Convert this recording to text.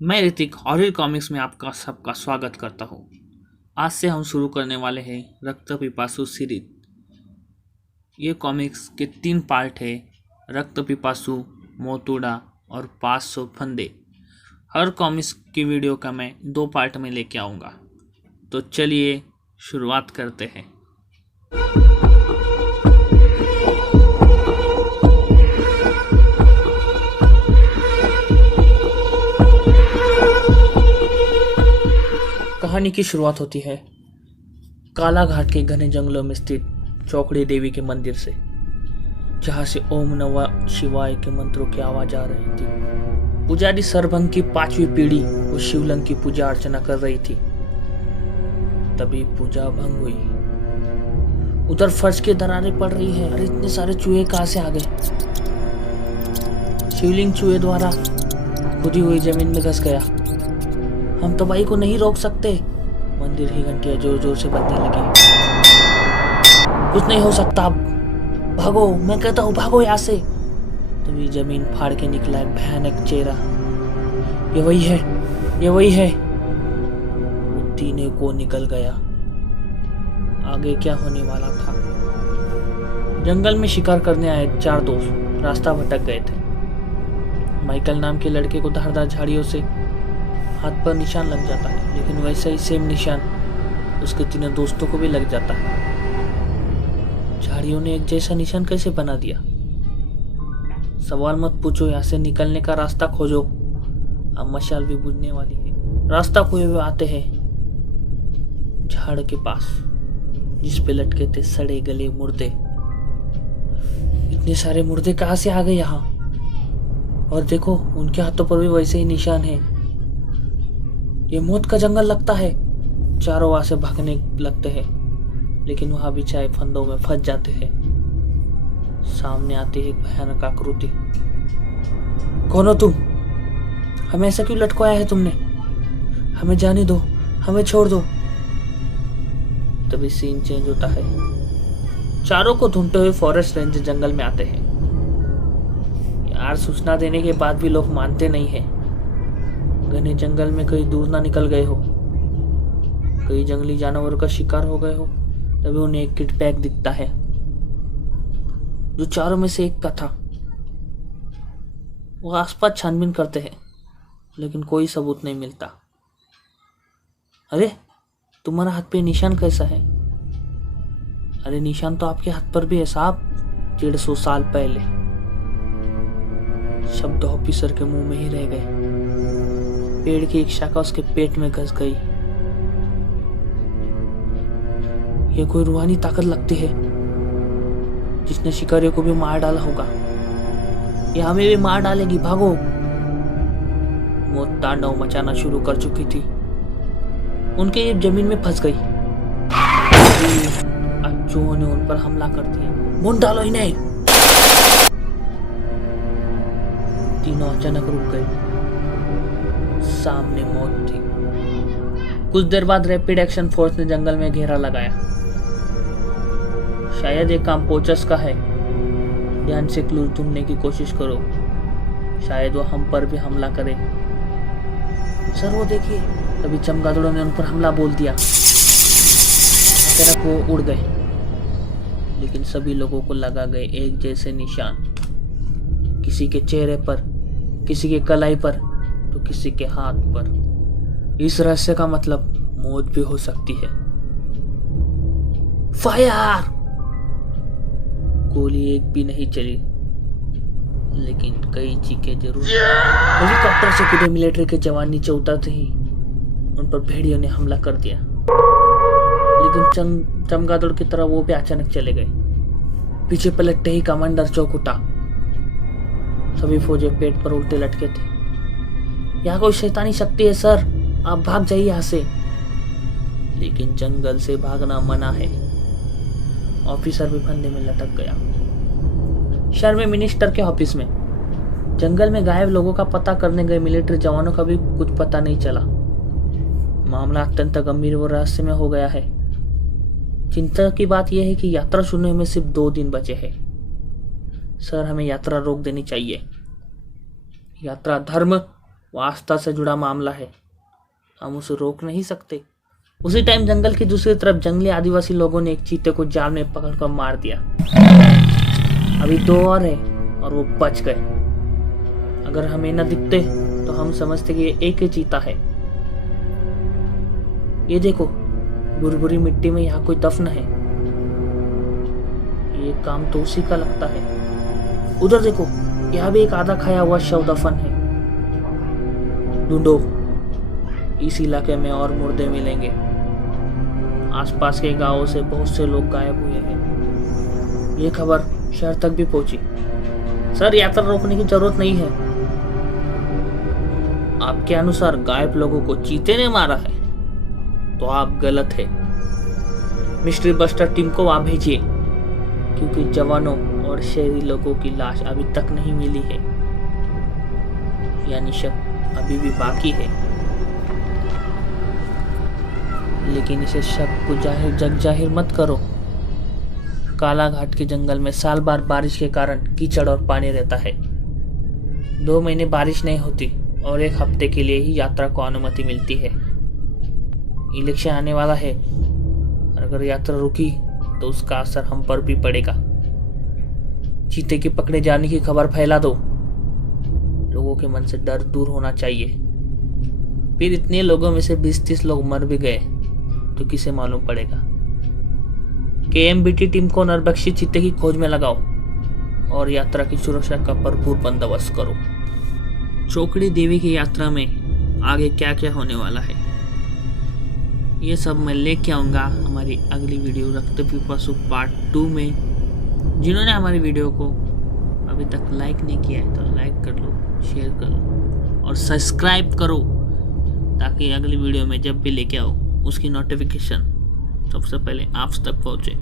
मैं Hrithik horror comics में आपका सबका स्वागत करता हूँ। आज से हम शुरू करने वाले हैं रक्त पिपासु सीरीज। ये कॉमिक्स के 3 पार्ट है, रक्त पिपासु, मोतुडा और 500 फंदे। हर कॉमिक्स की वीडियो का मैं 2 पार्ट में लेके आऊँगा। तो चलिए शुरुआत करते हैं। कहानी की शुरुआत होती है काला घाट के घने जंगलों में स्थित चौकड़ी देवी के मंदिर से, जहां से ओम नमः शिवाय के मंत्रों की आवाज आ रही थी। पुजारी सरभंग की 5वीं पीढ़ी उस शिवलिंग की पूजा अर्चना कर रही थी। तभी पूजा भंग हुई। उधर फर्श की दरारें पड़ रही है। अरे इतने सारे चूहे कहां से आ गए? शिवलिंग चूहे द्वारा खुदी हुई जमीन में घस गया। हम तबाही को नहीं रोक सकते। मंदिर की घंटियां जोर जोर से बजने लगी। कुछ नहीं हो सकता, भागो, मैं कहता हूँ भागो यहाँ से। तभी जमीन फाड़ के निकला एक भयानक चेहरा। ये वही है, ये वही है। वो तीनों को निकल गया। आगे क्या होने वाला था? जंगल में शिकार करने आए 4 दोस्त रास्ता भटक गए थे। माइकल नाम के लड़के को धारदार झाड़ियों से हाथ पर निशान लग जाता है, लेकिन वैसा ही सेम निशान उसके 3 दोस्तों को भी लग जाता है। झाड़ियों ने एक जैसा निशान कैसे बना दिया? सवाल मत पूछो, यहाँ से निकलने का रास्ता खोजो। अब मशाल भी बुझने वाली है। रास्ता खोए हुए आते हैं झाड़ के पास, जिस पे लटके थे सड़े गले मुर्दे। इतने सारे मुर्दे कहाँ से आ गए यहाँ? और देखो, उनके हाथों पर भी वैसे ही निशान है। ये मौत का जंगल लगता है। चारों वहां से भागने लगते हैं, लेकिन वहां भी चाय फंदों में फंस जाते हैं। सामने आती है एक भयानक आकृति। कौन हो तुम? हमें ऐसा क्यों लटकाया है तुमने? हमें जाने दो, हमें छोड़ दो। तभी सीन चेंज होता है। चारों को ढूंढते हुए फॉरेस्ट रेंजर जंगल में आते हैं। यार, सूचना देने के बाद भी लोग मानते नहीं है। घने जंगल में कहीं दूर ना निकल गए हो, कहीं जंगली जानवरों का शिकार हो गए हो। तभी उन्हें एक किट बैग दिखता है, जो चारों में से एक का था। वो आसपास छानबीन करते हैं, लेकिन कोई सबूत नहीं मिलता। अरे, तुम्हारा हाथ पे निशान कैसा है? अरे, निशान तो आपके हाथ पर भी है साहब, 150 साल पहले। शब्द ऑफिसर के मुंह में ही रह गए। पेड़ की एक शाखा उसके पेट में घस गई। यह कोई रूहानी ताकत लगती है, जिसने शिकारियों को भी मार डाला होगा। यह हमें भी मार डालेगी, भागो। मौत तांडव मचाना शुरू कर चुकी थी। उनके ये जमीन में फंस गई। चूहों ने उन पर हमला कर दिया। मुंह डालो इन्हें। तीनों अचानक रुक गए। सामने मौत थी। कुछ देर बाद रैपिड एक्शन फोर्स ने जंगल में घेरा लगाया। शायद ये काम पोचस का है। ध्यान से क्लू ढूंढने की कोशिश करो, शायद वो हम पर भी हमला करे। सर, वो देखिए। तभी चमगादड़ों ने उन पर हमला बोल दिया। अचानक वो उड़ गए, लेकिन सभी लोगों को लगा गए एक जैसे निशान। किसी के चेहरे पर, किसी के कलाई पर, तो किसी के हाथ पर। इस रहस्य का मतलब मौत भी हो सकती है। फायर! गोली एक भी नहीं चली, लेकिन कई चीखें जरूर। हेलीकॉप्टर से कूदे मिलिट्री के जवान नीचे उतरते ही उन पर भेड़ियों ने हमला कर दिया, लेकिन चमगादड़ की तरह वो भी अचानक चले गए। पीछे पलटते ही कमांडर चौक उठा। सभी फौजी पेट पर उल्टे लटके थे। यहाँ कोई शैतानी शक्ति है सर, आप भाग जाइए यहाँ से। लेकिन जंगल से भागना मना है। ऑफिसर भी फंदे में लटक गया। शहर में मिनिस्टर के ऑफिस में जंगल में गायब लोगों का पता करने गए मिलिट्री जवानों का भी कुछ पता नहीं चला। मामला अत्यंत गंभीर व रहस्यमय हो गया है। चिंता की बात यह है कि यात्रा शुरू में सिर्फ 2 दिन बचे हैं। सर, हमें यात्रा रोक देनी चाहिए। यात्रा धर्म वो आस्था से जुड़ा मामला है, हम उसे रोक नहीं सकते। उसी टाइम जंगल की दूसरी तरफ जंगली आदिवासी लोगों ने एक चीते को जाल में पकड़कर मार दिया। अभी 2 और हैं और वो बच गए। अगर हमें न दिखते तो हम समझते कि ये एक ही चीता है। ये देखो, बुरबुरी मिट्टी में यहाँ कोई दफन है। ये काम तो उसी का लगता है। उधर देखो, यहाँ भी एक आधा खाया हुआ शव दफन है। ढूंढो, इस इलाके में और मुर्दे मिलेंगे। आसपास के गांवों से बहुत से लोग गायब हुए हैं। ये खबर शहर तक भी पहुंची। सर, यात्रा रोकने की जरूरत नहीं है। आपके अनुसार गायब लोगों को चीते ने मारा है तो आप गलत है। मिस्ट्री बस्टर टीम को वहां भेजिए, क्योंकि जवानों और शहरी लोगों की लाश अभी तक नहीं मिली है। यानी शक अभी भी बाकी है, लेकिन इसे शक को जग जाहिर मत करो। कालाघाट के जंगल में साल भर बारिश के कारण कीचड़ और पानी रहता है। 2 महीने बारिश नहीं होती और 1 हफ्ते के लिए ही यात्रा को अनुमति मिलती है। इलेक्शन आने वाला है, अगर यात्रा रुकी तो उसका असर हम पर भी पड़ेगा। चीते के पकड़े जाने की खबर फैला दो। लोगों के मन से डर दूर होना चाहिए। फिर इतने लोगों में से 20-30 लोग मर भी गए तो किसे मालूम पड़ेगा। KMBT टीम को नरभक्षी चीते की खोज में लगाओ और यात्रा की सुरक्षा का भरपूर बंदोबस्त करो। चौकड़ी देवी की यात्रा में आगे क्या क्या होने वाला है, ये सब मैं लेके आऊँगा हमारी अगली वीडियो रक्त पिपासु पार्ट 2 में। जिन्होंने हमारी वीडियो को अभी तक लाइक नहीं किया है तो लाइक कर लो, शेयर कर लो और सब्सक्राइब करो, ताकि अगली वीडियो में जब भी लेके आओ उसकी नोटिफिकेशन सबसे पहले आप तक पहुँचे।